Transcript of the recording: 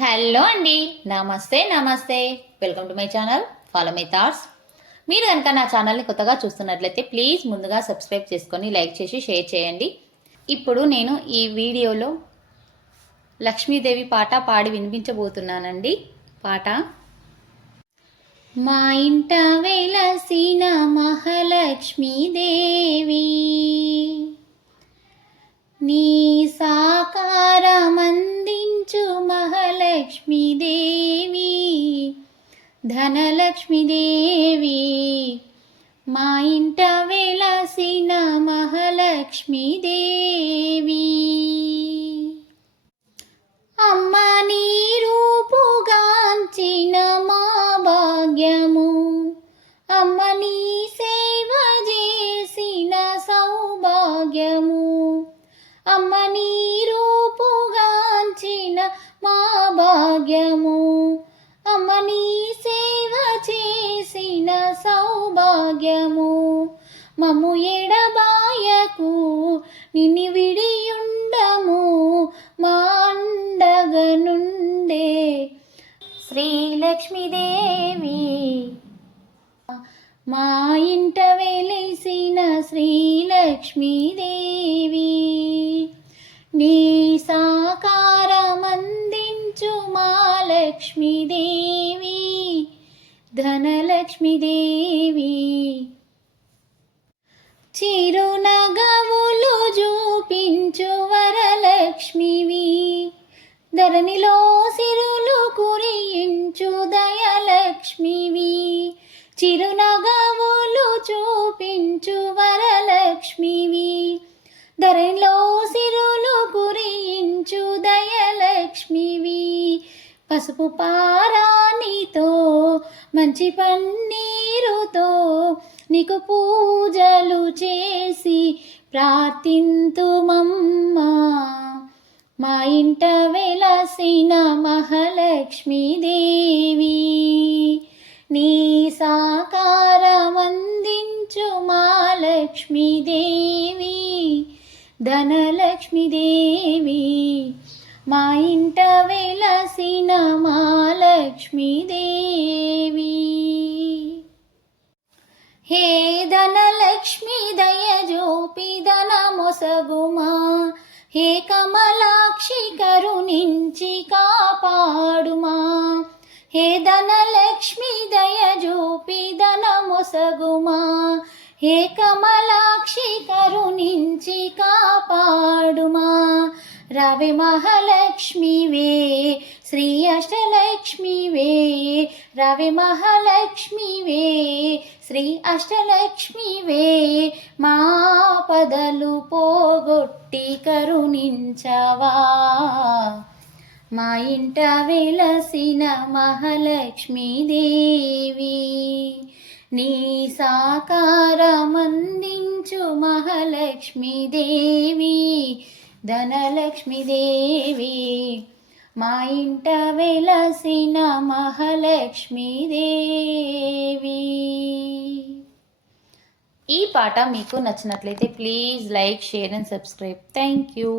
Hello అండి, నమస్తే నమస్తే. Welcome to my channel follow my thoughts. మీరు కనుక నా ఛానల్ని కొత్తగా చూస్తున్నట్లయితే ప్లీజ్ ముందుగా సబ్స్క్రైబ్ చేసుకొని లైక్ చేసి షేర్ చేయండి. ఇప్పుడు నేను ఈ వీడియోలో లక్ష్మీదేవి పాట పాడి వినిపించబోతున్నానండి. పాట: మా ఇంట వెలసిన మహాలక్ష్మీదేవి, నీ సాకారమందించు మహాలక్ష్మీదేవి, ధనలక్ష్మీదేవి. మా ఇంట వెలసిన మహాలక్ష్మీదేవి, అమ్మ నీ రూపుగాంచిన మా భాగ్యము, అమ్మ నీ సేవ చేసిన సౌభాగ్యము, అమ్మ నీ రూపుగాంచిన మా భాగ్యము, అమ్మ నీ సేవ చేసిన సౌభాగ్యము. మమ్ము ఎడబాయకు, నిన్ను విడియుండము, మా అండగనుండే శ్రీలక్ష్మీదేవి. మా ఇంట వెలిసిన శ్రీలక్ష్మీదేవి, నీ సాకారమందించు మా లక్ష్మీదేవి, ధనలక్ష్మీదేవి. చిరునగవులు చూపించు వరలక్ష్మివి, ధరణిలో సిరులు కురియించు దయలక్ష్మివి. చిరునగవులు చూపించు వరలక్ష్మివి, ధరణిలో సిరులు కురియించు దయలక్ష్మివి. పసుపు పారాణితో మంచి పన్నీరుతో నీకు పూజలు చేసి ప్రార్థింతుమమ్మా. మా ఇంట వెలసిన మహాలక్ష్మీదేవి, నీ సాకారమందించు మా లక్ష్మీదేవి, ధనలక్ష్మీదేవి. మా ఇంట వెలసిన మా లక్ష్మీదేవి. హే ధనలక్ష్మి దయజోపి ధనమొసగుమా, హే కమలాక్షి కరుణించి కాపాడుమా. హే ధనలక్ష్మి దయజోపి ధనమొసగుమా, హే కమలాక్షి కరుణించి కాపాడుమా. రావే మహాలక్ష్మివే, శ్రీ అష్టలక్ష్మివే, రావే మహాలక్ష్మివే, శ్రీ అష్టలక్ష్మివే. మా పదలు పోగొట్టి కరుణించవా. మా ఇంట వెలసిన మహాలక్ష్మీదేవి, నీ సాకారమందించు మహాలక్ష్మీదేవి, ధనలక్ష్మీదేవి. మా ఇంట వెలసిన మహాలక్ష్మీదేవి. ఈ పాట మీకు నచ్చినట్లయితే please like, share and subscribe. Thank you.